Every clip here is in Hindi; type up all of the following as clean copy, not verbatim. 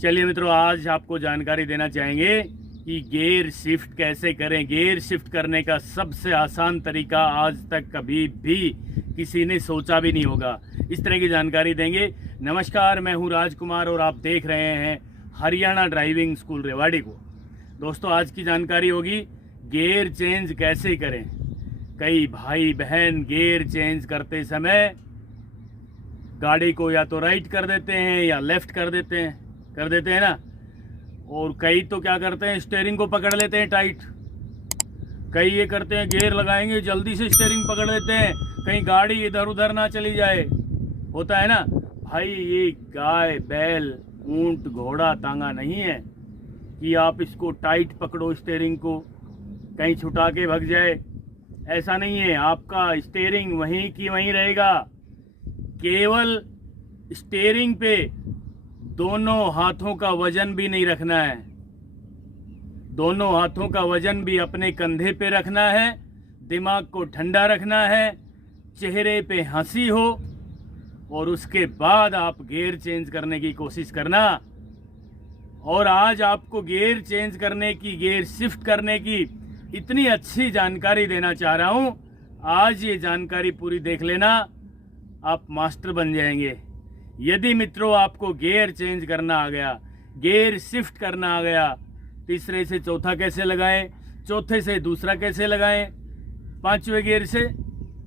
चलिए मित्रों, आज आपको जानकारी देना चाहेंगे कि गियर शिफ्ट कैसे करें। गियर शिफ्ट करने का सबसे आसान तरीका आज तक कभी भी किसी ने सोचा भी नहीं होगा। इस तरह की जानकारी देंगे। नमस्कार, मैं हूं राजकुमार और आप देख रहे हैं हरियाणा ड्राइविंग स्कूल रेवाड़ी को। दोस्तों, आज की जानकारी होगी गियर चेंज कैसे करें। कई भाई बहन गियर चेंज करते समय गाड़ी को या तो राइट कर देते हैं या लेफ्ट कर देते हैं ना। और कई तो क्या करते हैं, स्टीयरिंग को पकड़ लेते हैं टाइट। कई ये करते हैं गियर लगाएंगे जल्दी से स्टीयरिंग पकड़ लेते हैं, कहीं गाड़ी इधर उधर ना चली जाए। होता है ना भाई, ये गाय बैल ऊंट घोड़ा तांगा नहीं है कि आप इसको टाइट पकड़ो स्टीयरिंग को, कहीं छुटा के भग जाए। ऐसा नहीं है, आपका स्टीयरिंग वहीं की वहीं रहेगा। केवल स्टीयरिंग पे दोनों हाथों का वजन भी नहीं रखना है। दोनों हाथों का वजन भी अपने कंधे पे रखना है। दिमाग को ठंडा रखना है, चेहरे पे हंसी हो, और उसके बाद आप गियर चेंज करने की कोशिश करना। और आज आपको गियर चेंज करने की, गियर शिफ्ट करने की इतनी अच्छी जानकारी देना चाह रहा हूं। आज ये जानकारी पूरी देख लेना, आप मास्टर बन जाएंगे। यदि मित्रों आपको गियर चेंज करना आ गया, गियर शिफ्ट करना आ गया, तीसरे से चौथा कैसे लगाएं, चौथे से दूसरा कैसे लगाएं, पांचवें गियर से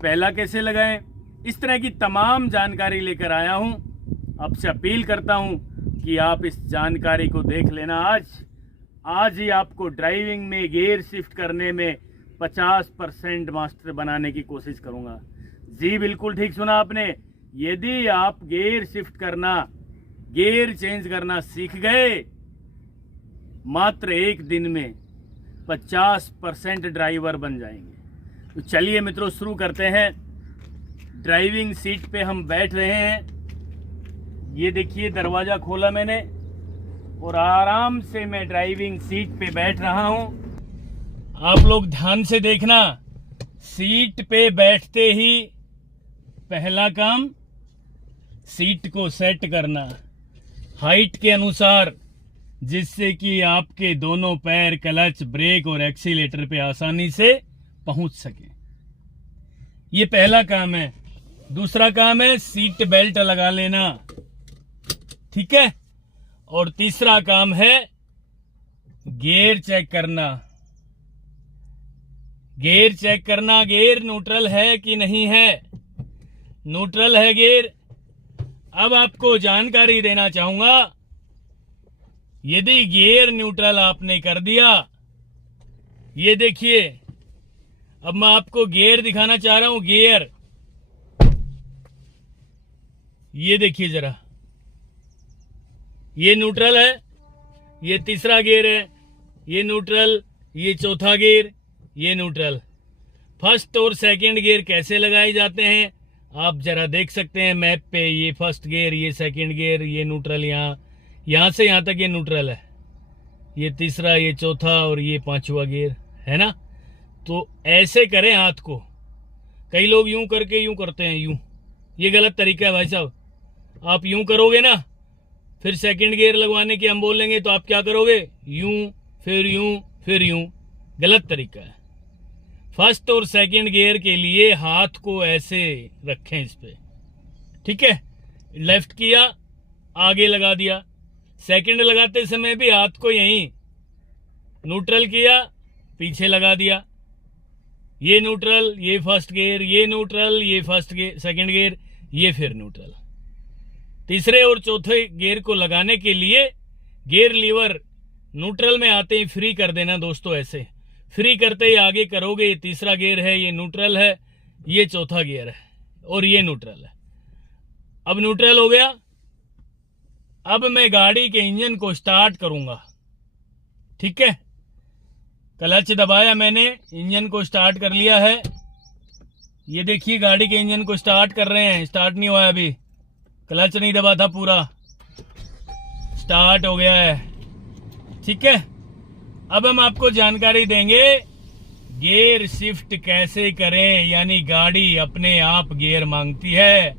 पहला कैसे लगाएं, इस तरह की तमाम जानकारी लेकर आया हूं। आपसे अपील करता हूं कि आप इस जानकारी को देख लेना। आज ही आपको ड्राइविंग में गियर शिफ्ट करने में 50% मास्टर बनाने की कोशिश करूंगा। जी बिल्कुल ठीक सुना आपने। यदि आप गियर शिफ्ट करना, गियर चेंज करना सीख गए, मात्र एक दिन में 50% ड्राइवर बन जाएंगे। तो चलिए मित्रों, शुरू करते हैं। ड्राइविंग सीट पे हम बैठ रहे हैं। ये देखिए, दरवाज़ा खोला मैंने और आराम से मैं ड्राइविंग सीट पे बैठ रहा हूं। आप लोग ध्यान से देखना, सीट पे बैठते ही पहला काम सीट को सेट करना हाइट के अनुसार, जिससे कि आपके दोनों पैर क्लच, ब्रेक और एक्सीलेटर पे आसानी से पहुंच सके। ये पहला काम है। दूसरा काम है सीट बेल्ट लगा लेना, ठीक है। और तीसरा काम है गियर चेक करना। गियर चेक करना, गियर न्यूट्रल है कि नहीं है। न्यूट्रल है गियर। अब आपको जानकारी देना चाहूंगा, यदि गियर न्यूट्रल आपने कर दिया, ये देखिए, अब मैं आपको गियर दिखाना चाह रहा हूं। गियर ये देखिए जरा, ये न्यूट्रल है, ये तीसरा गियर है, ये न्यूट्रल, ये चौथा गियर, ये न्यूट्रल। फर्स्ट और सेकंड गियर कैसे लगाए जाते हैं आप जरा देख सकते हैं मैप पे। ये फर्स्ट गियर, ये सेकंड गियर, ये न्यूट्रल, यहाँ से यहाँ तक ये न्यूट्रल है, ये तीसरा, ये चौथा और ये पांचवा गियर है ना। तो ऐसे करें हाथ को। कई लोग यूं करके यूं करते हैं, यूं। ये गलत तरीका है भाई साहब। आप यूं करोगे ना, फिर सेकंड गियर लगवाने की हम बोलेंगे तो आप क्या करोगे, यूं फिर यूं फिर यूं। गलत तरीका है। फर्स्ट और सेकंड गियर के लिए हाथ को ऐसे रखें इस पे, ठीक है। लेफ्ट किया, आगे लगा दिया। सेकंड लगाते समय भी हाथ को यहीं न्यूट्रल किया, पीछे लगा दिया। ये न्यूट्रल, ये फर्स्ट गियर, ये न्यूट्रल, ये फर्स्ट गियर, सेकंड गियर, ये फिर न्यूट्रल। तीसरे और चौथे गियर को लगाने के लिए गियर लीवर न्यूट्रल में आते ही फ्री कर देना दोस्तों। ऐसे फ्री करते ही आगे करोगे। ये तीसरा गियर है, ये न्यूट्रल है, ये चौथा गियर है और ये न्यूट्रल है। अब न्यूट्रल हो गया। अब मैं गाड़ी के इंजन को स्टार्ट करूंगा, ठीक है। क्लच दबाया मैंने, इंजन को स्टार्ट कर लिया है। ये देखिए, गाड़ी के इंजन को स्टार्ट कर रहे हैं। स्टार्ट नहीं हुआ अभी, क्लच नहीं दबा था पूरा। स्टार्ट हो गया है, ठीक है। अब हम आपको जानकारी देंगे गियर शिफ्ट कैसे करें, यानी गाड़ी अपने आप गियर मांगती है।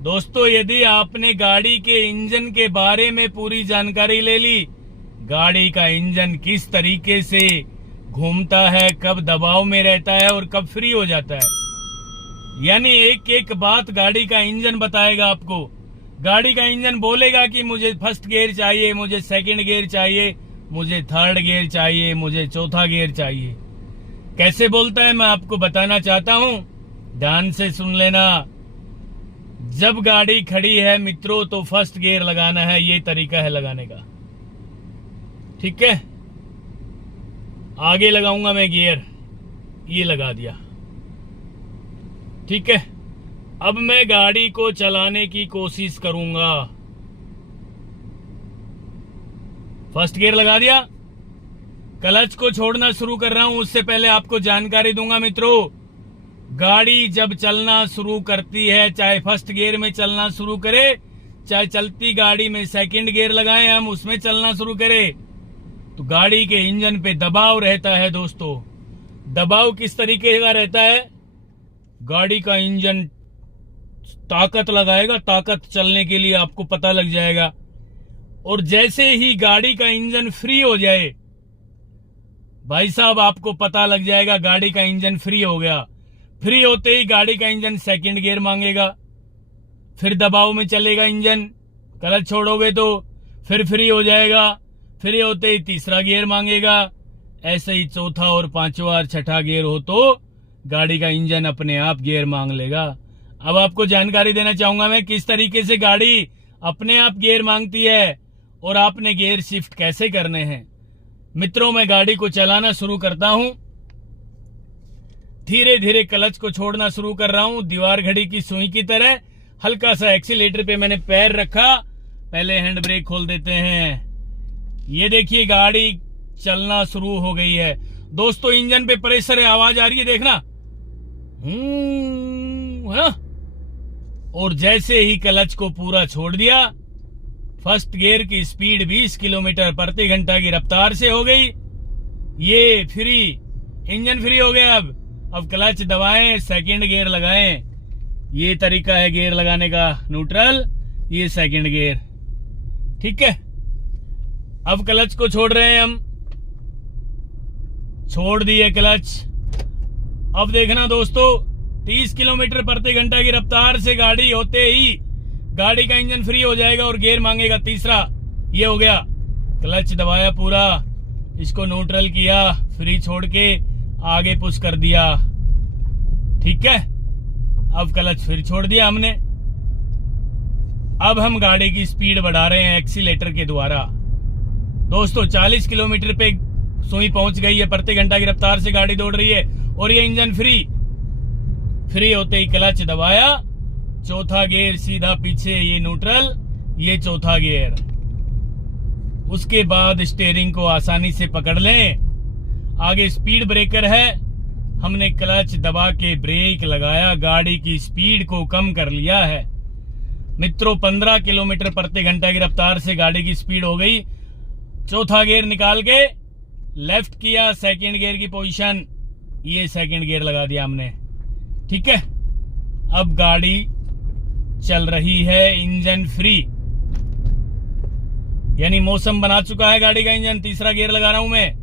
दोस्तों, यदि आपने गाड़ी के इंजन के बारे में पूरी जानकारी ले ली, गाड़ी का इंजन किस तरीके से घूमता है, कब दबाव में रहता है और कब फ्री हो जाता है, यानी एक एक बात गाड़ी का इंजन बताएगा आपको। गाड़ी का इंजन बोलेगा कि मुझे फर्स्ट गियर चाहिए, मुझे सेकंड गियर चाहिए, मुझे थर्ड गियर चाहिए, मुझे चौथा गियर चाहिए। कैसे बोलता है मैं आपको बताना चाहता हूं, ध्यान से सुन लेना। जब गाड़ी खड़ी है मित्रों तो फर्स्ट गियर लगाना है, ये तरीका है लगाने का, ठीक है। आगे लगाऊंगा मैं गियर, ये लगा दिया, ठीक है। अब मैं गाड़ी को चलाने की कोशिश करूंगा। फर्स्ट गियर लगा दिया, क्लच को छोड़ना शुरू कर रहा हूं। उससे पहले आपको जानकारी दूंगा मित्रों, गाड़ी जब चलना शुरू करती है, चाहे फर्स्ट गियर में चलना शुरू करे, चाहे चलती गाड़ी में सेकंड गियर लगाएं हम, उसमें चलना शुरू करें, तो गाड़ी के इंजन पे दबाव रहता है। दोस्तों, दबाव किस तरीके का रहता है, गाड़ी का इंजन ताकत लगाएगा, ताकत चलने के लिए आपको पता लग जाएगा। और जैसे ही गाड़ी का इंजन फ्री हो जाए, भाई साहब आपको पता लग जाएगा गाड़ी का इंजन फ्री हो गया। फ्री होते ही गाड़ी का इंजन सेकंड गियर मांगेगा, फिर दबाव में चलेगा इंजन, क्लच छोड़ोगे तो फिर फ्री हो जाएगा, फ्री होते ही तीसरा गियर मांगेगा, ऐसे ही चौथा और पांचवा और छठा गियर हो तो गाड़ी का इंजन अपने आप गियर मांग लेगा। अब आपको जानकारी देना चाहूंगा मैं किस तरीके से गाड़ी अपने आप गियर मांगती है और आपने गियर शिफ्ट कैसे करने हैं। मित्रों, मैं गाड़ी को चलाना शुरू करता हूं, धीरे धीरे क्लच को छोड़ना शुरू कर रहा हूं, दीवार घड़ी की सुई की तरह। हल्का सा एक्सीलेटर पे मैंने पैर रखा, पहले हैंड ब्रेक खोल देते हैं। ये देखिए गाड़ी चलना शुरू हो गई है। दोस्तों, इंजन पे प्रेशर है, आवाज आ रही है, देखना, है। और जैसे ही क्लच को पूरा छोड़ दिया, फर्स्ट गियर की स्पीड 20 किलोमीटर प्रति घंटा की रफ्तार से हो गई। ये फ्री, इंजन फ्री हो गया। अब क्लच दबाएं, सेकंड गियर लगाएं। ये तरीका है गियर लगाने का, न्यूट्रल, ये सेकंड गियर, ठीक है। अब क्लच को छोड़ रहे हैं हम, छोड़ दिए क्लच। अब देखना दोस्तों, 30 किलोमीटर प्रति घंटा की रफ्तार से गाड़ी होते ही गाड़ी का इंजन फ्री हो जाएगा और गियर मांगेगा तीसरा। ये हो गया, क्लच दबाया पूरा, इसको न्यूट्रल किया, फ्री छोड़ के आगे पुश कर दिया, ठीक है। अब क्लच फिर छोड़ दिया हमने। अब हम गाड़ी की स्पीड बढ़ा रहे हैं एक्सीलेटर के द्वारा। दोस्तों, 40 किलोमीटर पे सुई पहुंच गई है, प्रति घंटा की रफ्तार से गाड़ी दौड़ रही है और ये इंजन फ्री होते ही क्लच दबाया, चौथा गियर सीधा पीछे, ये न्यूट्रल, ये चौथा गियर। उसके बाद स्टीयरिंग को आसानी से पकड़ लें। आगे स्पीड ब्रेकर है, हमने क्लच दबा के ब्रेक लगाया, गाड़ी की स्पीड को कम कर लिया है। मित्रों, 15 किलोमीटर प्रति घंटा की रफ्तार से गाड़ी की स्पीड हो गई। चौथा गियर निकाल के लेफ्ट किया, सेकंड गियर की पोजीशन, ये सेकंड गियर लगा दिया हमने, ठीक है। अब गाड़ी चल रही है इंजन फ्री, यानी मौसम बना चुका है गाड़ी का इंजन। तीसरा गियर लगा रहा हूं मैं,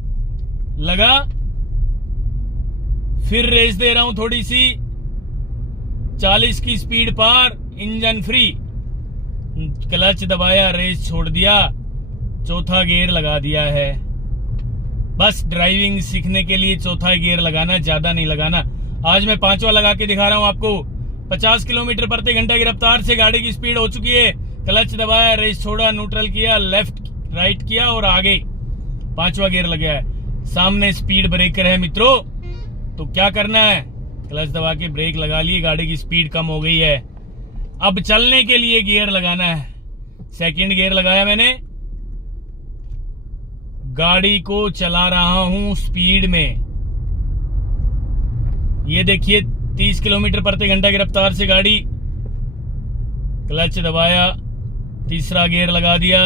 लगा, फिर रेस दे रहा हूं थोड़ी सी, 40 की स्पीड पार, इंजन फ्री, क्लच दबाया, रेस छोड़ दिया, चौथा गियर लगा दिया है। बस ड्राइविंग सीखने के लिए चौथा गियर लगाना, ज्यादा नहीं लगाना। आज मैं पांचवा लगा के दिखा रहा हूं आपको। 50 किलोमीटर प्रति घंटा की रफ्तार से गाड़ी की स्पीड हो चुकी है, क्लच दबाया, रेस छोड़ा, न्यूट्रल किया, लेफ्ट राइट किया और आगे पांचवा गियर लग गया है। सामने स्पीड ब्रेकर है मित्रों, तो क्या करना है, क्लच दबा के ब्रेक लगा लिए, गाड़ी की स्पीड कम हो गई है। अब चलने के लिए गियर लगाना है, सेकंड गियर लगाया मैंने, गाड़ी को चला रहा हूं स्पीड में। ये देखिए 30 किलोमीटर प्रति घंटा की रफ्तार से गाड़ी, क्लच दबाया, तीसरा गियर लगा दिया,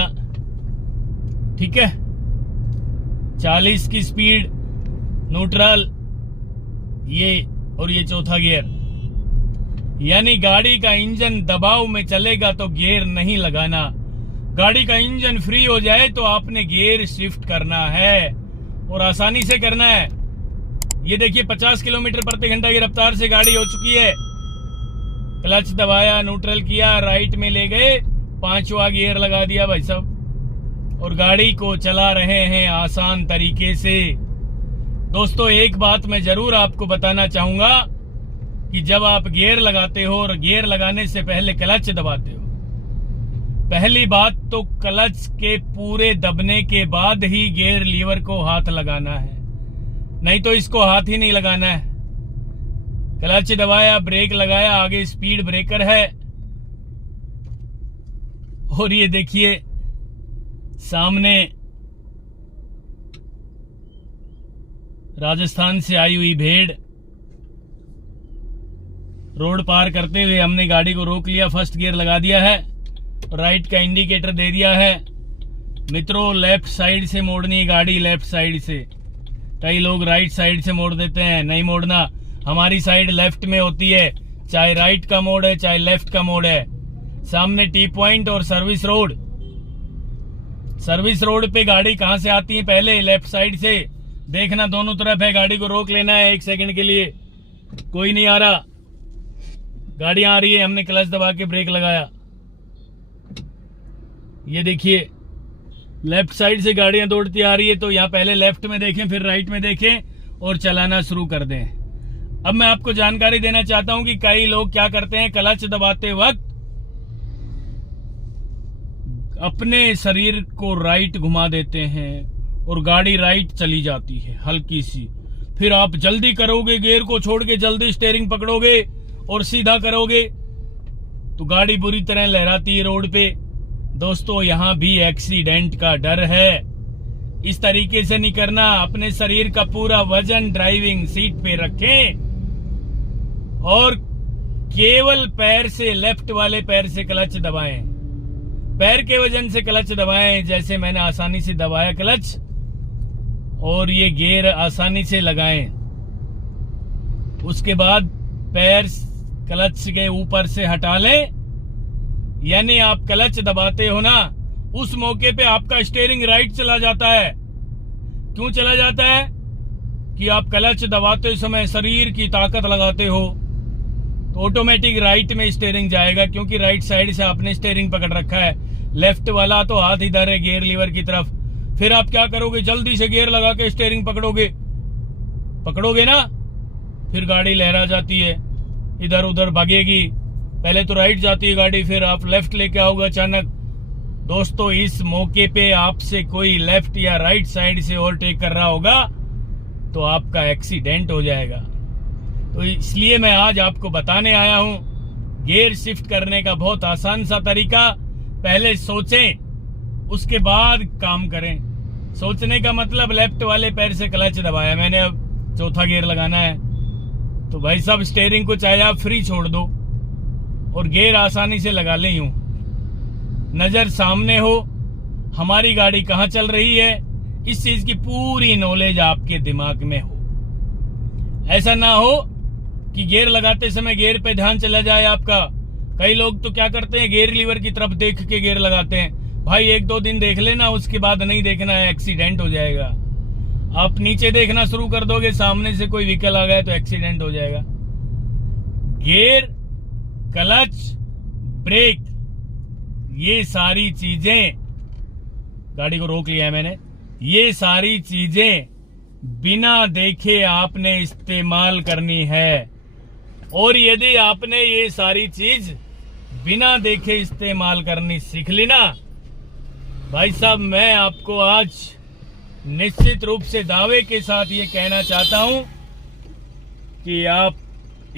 ठीक है। 40 की स्पीड, न्यूट्रल, ये और ये चौथा गियर। यानी गाड़ी का इंजन दबाव में चलेगा तो गियर नहीं लगाना। गाड़ी का इंजन फ्री हो जाए तो आपने गियर शिफ्ट करना है और आसानी से करना है। ये देखिए 50 किलोमीटर प्रति घंटा की रफ्तार से गाड़ी हो चुकी है। क्लच दबाया, न्यूट्रल किया, राइट में ले गए, 5वां गियर लगा दिया भाई साहब, और गाड़ी को चला रहे हैं आसान तरीके से। दोस्तों एक बात मैं जरूर आपको बताना चाहूंगा कि जब आप गियर लगाते हो और गियर लगाने से पहले क्लच दबाते हो, पहली बात तो क्लच के पूरे दबने के बाद ही गियर लीवर को हाथ लगाना है, नहीं तो इसको हाथ ही नहीं लगाना है। क्लच दबाया, ब्रेक लगाया, आगे स्पीड ब्रेकर है। और ये देखिए सामने राजस्थान से आई हुई भेड़। रोड पार करते हुए हमने गाड़ी को रोक लिया, फर्स्ट गियर लगा दिया है, राइट का इंडिकेटर दे दिया है। मित्रों लेफ्ट साइड से मोड़नी है गाड़ी, लेफ्ट साइड से। कई लोग राइट साइड से मोड़ देते हैं, नहीं मोड़ना। हमारी साइड लेफ्ट में होती है, चाहे राइट का मोड़ है चाहे लेफ्ट का मोड़ है। सामने टी पॉइंट और सर्विस रोड। सर्विस रोड पे गाड़ी कहां से आती है, पहले लेफ्ट साइड से देखना, दोनों तरफ है। गाड़ी को रोक लेना है 1 सेकंड के लिए। कोई नहीं आ रहा, गाड़ियां आ रही है, हमने क्लच दबा के ब्रेक लगाया। ये देखिए लेफ्ट साइड से गाड़ियां दौड़ती आ रही है, तो यहां पहले लेफ्ट में देखें, फिर राइट में देखें और चलाना शुरू कर दें। अब मैं आपको जानकारी देना चाहता हूं कि कई लोग क्या करते हैं, क्लच दबाते वक्त अपने शरीर को राइट घुमा देते हैं और गाड़ी राइट चली जाती है हल्की सी। फिर आप जल्दी करोगे, गियर को छोड़ के जल्दी स्टीयरिंग पकड़ोगे और सीधा करोगे तो गाड़ी बुरी तरह लहराती है रोड पे। दोस्तों यहां भी एक्सीडेंट का डर है। इस तरीके से नहीं करना। अपने शरीर का पूरा वजन ड्राइविंग सीट पे रखें और केवल पैर से, लेफ्ट वाले पैर से क्लच दबाएं। पैर के वजन से क्लच दबाएं, जैसे मैंने आसानी से दबाया क्लच, और ये गियर आसानी से लगाएं। उसके बाद पैर क्लच के ऊपर से हटा लें। यानी आप क्लच दबाते हो ना, उस मौके पे आपका स्टीयरिंग राइट चला जाता है। क्यों चला जाता है? कि आप क्लच दबाते समय शरीर की ताकत लगाते हो तो ऑटोमेटिक राइट में स्टीयरिंग जाएगा, क्योंकि राइट साइड से आपने स्टीयरिंग पकड़ रखा है। लेफ्ट वाला तो हाथ इधर है गियर लीवर की तरफ। फिर आप क्या करोगे, जल्दी से गियर लगा के स्टीयरिंग पकड़ोगे ना, फिर गाड़ी लहरा जाती है, इधर उधर भागेगी। पहले तो राइट जाती है गाड़ी, फिर आप लेफ्ट लेके आओगे अचानक। दोस्तों इस मौके पे आपसे कोई लेफ्ट या राइट साइड से ओवरटेक कर रहा होगा तो आपका एक्सीडेंट हो जाएगा। तो इसलिए मैं आज आपको बताने आया हूं गियर शिफ्ट करने का बहुत आसान सा तरीका। पहले सोचें, उसके बाद काम करें। सोचने का मतलब लेफ्ट वाले पैर से क्लच दबाया मैंने, अब चौथा गियर लगाना है, तो भाई साहब स्टीयरिंग को चाहे आप फ्री छोड़ दो और गियर आसानी से लगा लें। यूं नजर सामने हो, हमारी गाड़ी कहां चल रही है, इस चीज की पूरी नॉलेज आपके दिमाग में हो। ऐसा ना हो कि गियर लगाते समय गियर पे ध्यान चला जाए आपका। कई लोग तो क्या करते हैं, गियर लीवर की तरफ देख के गियर लगाते हैं। भाई 1-2 दिन देख लेना, उसके बाद नहीं देखना है, एक्सीडेंट हो जाएगा। आप नीचे देखना शुरू कर दोगे, सामने से कोई व्हीकल आ गया तो एक्सीडेंट हो जाएगा। गियर, क्लच, ब्रेक, ये सारी चीजें, गाड़ी को रोक लिया है मैंने, ये सारी चीजें बिना देखे आपने इस्तेमाल करनी है। और यदि आपने ये सारी चीज बिना देखे इस्तेमाल करनी सीख ली ना, भाई साहब मैं आपको आज निश्चित रूप से दावे के साथ ये कहना चाहता हूं कि आप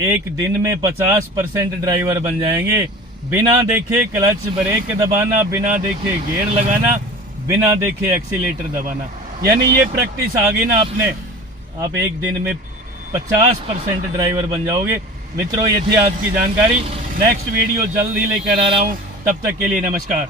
एक दिन में 50% ड्राइवर बन जाएंगे। बिना देखे क्लच ब्रेक दबाना, बिना देखे गियर लगाना, बिना देखे एक्सीलेटर दबाना, यानी ये प्रैक्टिस आ गई ना आपने, आप एक दिन में 50% ड्राइवर बन जाओगे। मित्रों ये थी आज की जानकारी। नेक्स्ट वीडियो जल्द ही लेकर आ रहा हूं, तब तक के लिए नमस्कार।